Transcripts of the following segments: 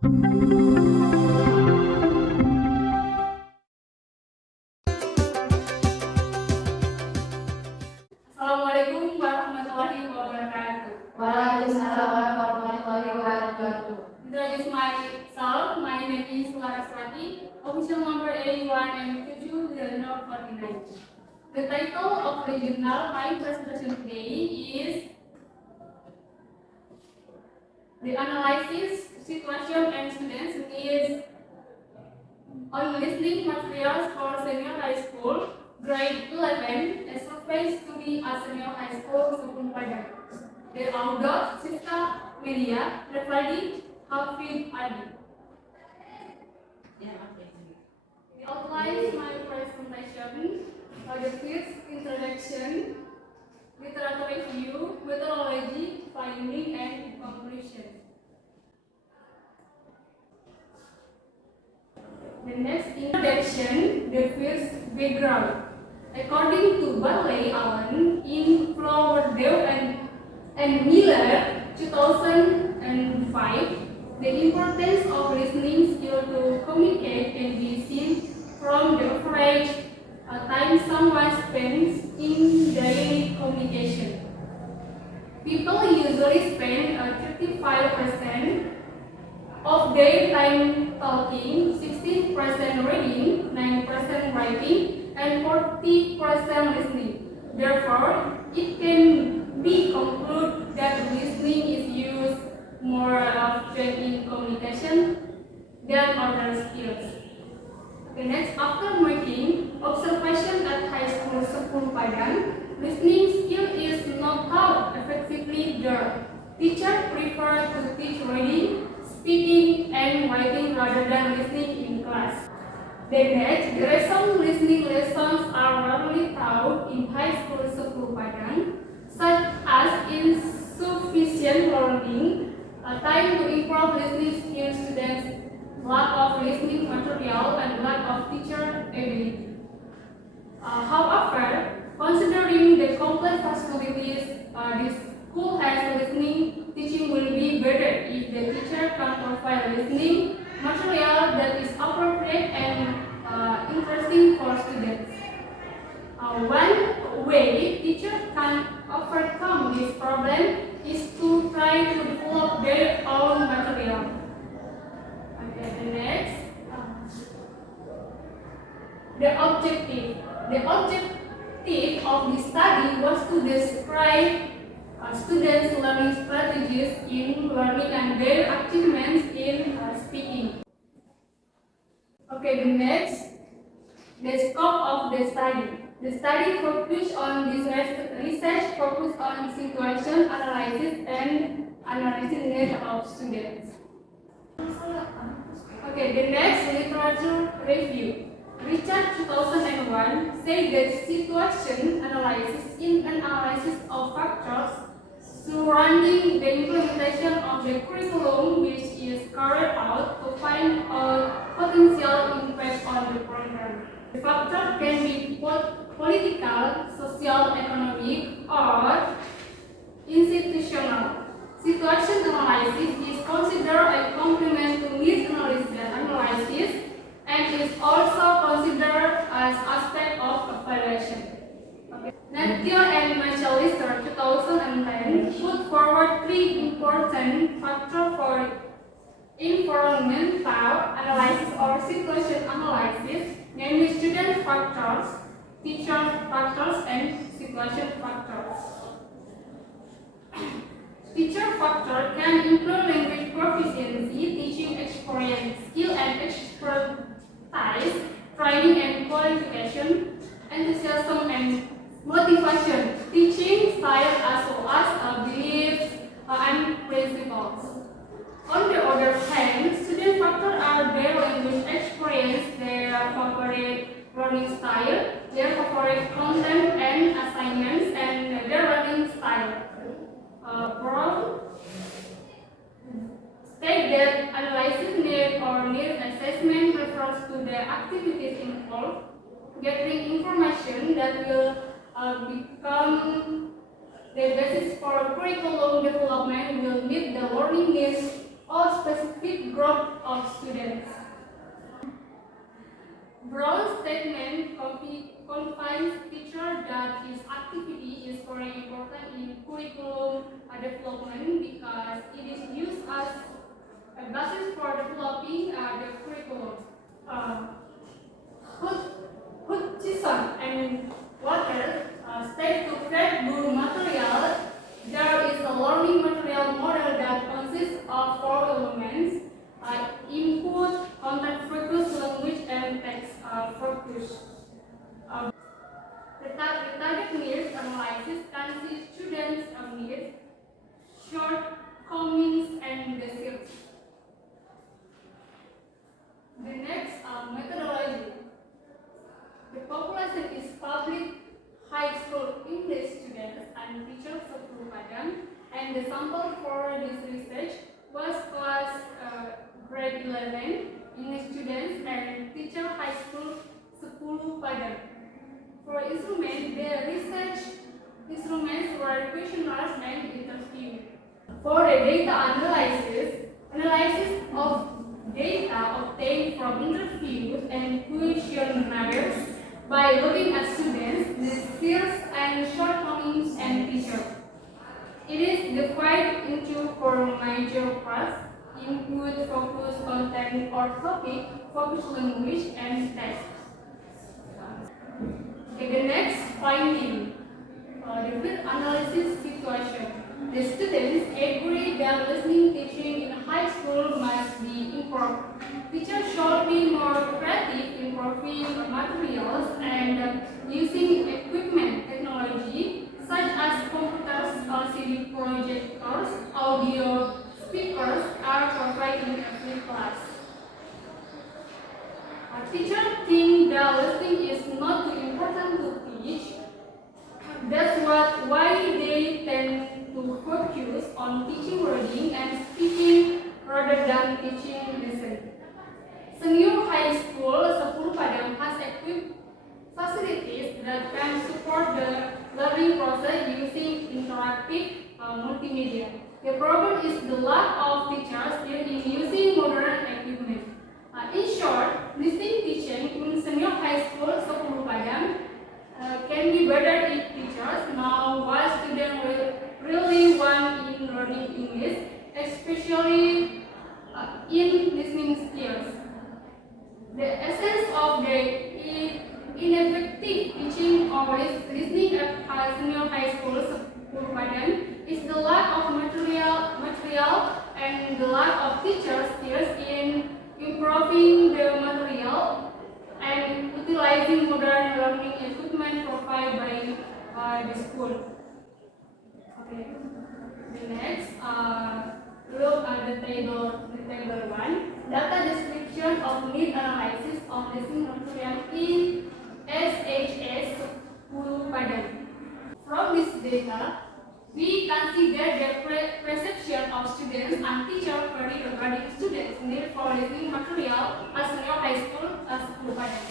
Assalamualaikum warahmatullahi wabarakatuh. Waalaikumsalam warahmatullahi wabarakatuh. Introduce myself. My name is Laraswati. Official number 81 and 749. The title of the journal my presentation today is the analysis situation and students needs on listening materials for senior high school grade 11 a survey study at senior high school Sukun Padang. The author Siska Media providing Hafid Adi. The outline is my presentation for the first introduction, literature review, methodology, finding, and conclusion. The next introduction, the first background. According to Barley Allen in Flowerdale and Miller 2005, the importance of listening skill to communicate can be seen from the average time someone spends in daily communication. People usually spend 35% of their time talking, 16% reading, 9% writing, and 40% listening. Therefore, it can be concluded that listening is used more often in communication than other skills. Okay, next, after making observation at high school Sepul Padang, listening skill is not taught effectively there. Teachers prefer to teach reading, speaking, and writing rather than listening in class. The reason listening lessons are rarely taught in high school Sepul Padang, such as insufficient learning, time to improve listening skills students, lack of listening material, and lack of teacher ability. However, considering the complex facilities this school has, listening teaching will be better if the teacher can provide listening material that is appropriate and interesting for students. One way teachers can overcome this problem is to try to develop their own material. Okay, the next. The objective. The objective of the study was to describe students' learning strategies in learning and their achievements in speaking. Okay, the next. The scope of the study. The study focused on research focused on situation analysis and analyzing needs of students. Okay, the next literature review. Richard 2001 said that situation analysis is an analysis of factors surrounding the implementation of the curriculum which is carried out to find a potential impact on the program. The factor can be political, social, economic, or institutional. Situation analysis is considered a complement to needs analysis and is also considered as aspect of evaluation. Okay. Napier and McAllister 2010 put forward three important factors for environmental analysis or situation analysis, namely student factors, teacher factors, and situation factors. Teacher factor can include language proficiency, teaching experience, skill and expertise, training and qualification, enthusiasm and motivation, teaching style as well as beliefs and principles. On the other hand, student factors are their language experience, their favorite learning style, their favorite content and assignments, and their learning style. Brown state that analysis need or need assessment refers to the activities involved, gathering information that will become the basis for curriculum development will meet the learning needs or specific speed growth of students. Brown's statement confines teacher that his activity is very important in curriculum development because it is used as a basis for developing the curriculum. Hutchison and Waters state to create good material, there is a learning material model that consists of four elements: input, content focus, language, and text focus. The target needs analysis can see students' needs, shortcomings, and desires. The next methodology. The population is public high school English students and teachers of Padang, and the sample for this research was class grade 11 English students and teacher high school 10 Padang. For instrument, the research instruments were questionnaires and interview. For the data analysis of data obtained from interviews and questionnaires by looking at students, the skills and shortcomings and teachers. It is divided into four major parts: input, focus, content or topic, focus language, and text. Okay, the next finding, the field analysis situation. The students agree that listening teaching in high school must be improved. Teachers should be more creative, improving materials and using equipment technology such as computers, LCD projectors, audio speakers are provided in every class. Teachers think that listening is not too important to teach. That's why they tend to focus on teaching reading and speaking rather than teaching listening. Senior high school 10 Padang has equipped facilities that can support the learning process using interactive multimedia. The problem is the lack of teachers still in using modern equipment. In short, listening teaching in senior high school 10 Padang can be better if teachers know what students really want in learning English, especially in listening skills. The essence of the ineffective teaching or listening at senior high school 10 Padang is the lack of material and the lack of teacher skills in improving the material and utilizing modern learning equipment provided by the school. Okay. The next, look at the table 1. Data description of need analysis of listening material in SHS 10 Padang. From this data, we consider the perception of students and teachers vary regarding students' need for listening material at senior high school as 10 Padang.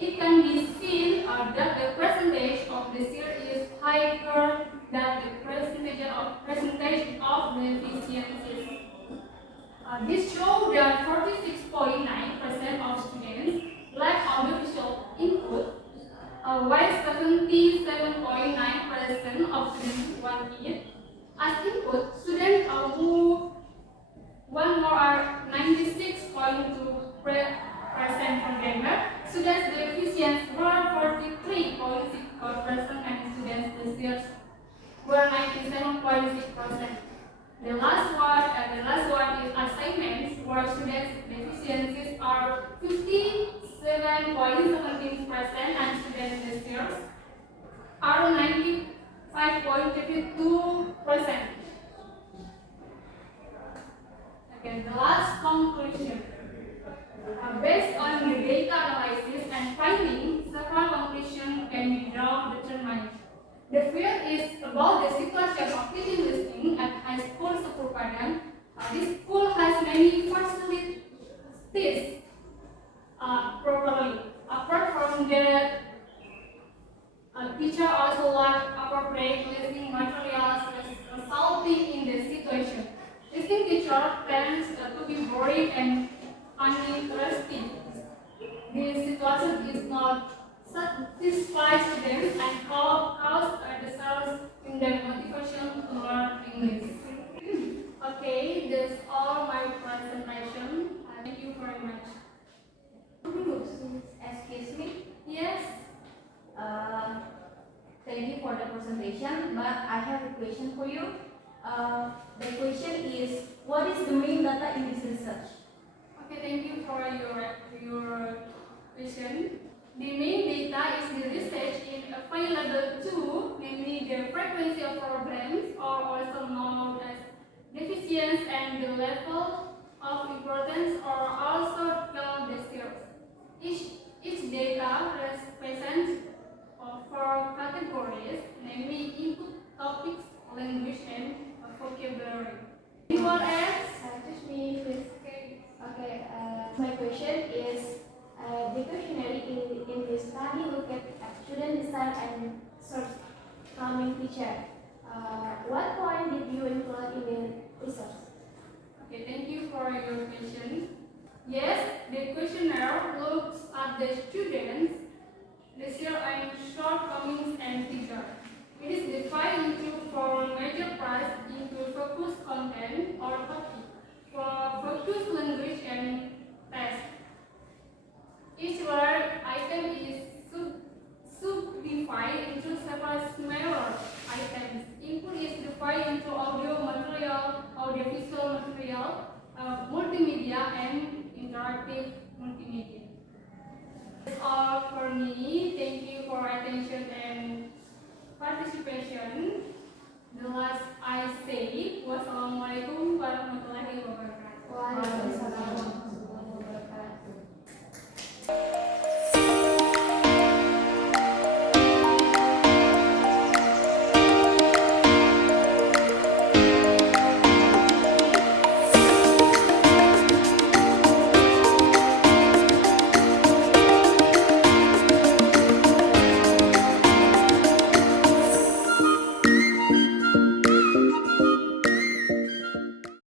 It can be seen that the percentage of the seer is higher than the percentage of the deficiencies. This shows that 46.9% of students lack audiovisual input, while 77.9% of students want it. As input, students who want more are 96.2% programmer, students deficiencies were 43.6%, and students desires were 97.6%. The last one is assignments, where students deficiencies are 57.17%, and students desires are 95.32%. Okay, the last conclusion. Based on the data analysis and findings, several conclusions can be drawn determined. The field is about the situation of teaching listening at high school 10 Padang. This school has many facilities properly. Apart from that, teacher also lack appropriate listening materials, resulting in the situation. Listening teacher tends to be boring boring and uninteresting. This situation is not satisfies them and cause a disaster in their motivation to learn English. Okay, that's all my presentation. Thank you very much. Excuse me. Yes. Uh, Thank you for the presentation, but I have a question for you. The question is, what is the main data in this research? Okay, thank you for your question. The main data is the research in available to, namely the frequency of problems, or also known as deficiency, and the level of importance, or also the Each each data represents four categories, namely input, topics, language, and vocabulary. Anyone else? Excuse me, please. Okay. Okay, my question is, the questionnaire in this study look at student design and search coming teacher. What point did you include in the research? Okay, thank you for your question. Yes, the questionnaire looks at the students' leisure and shortcomings and features. It is divided into four major parts into focus content or topic, for focus language and test. Each word item is subdivided into several smaller items. Input is divided into audio material, audiovisual material, multimedia, and interactive multimedia. That's all for me. Thank you for attention and participation. The last I say, wassalamualaikum warahmatullahi wabarakatuh. Waalaikumsalam.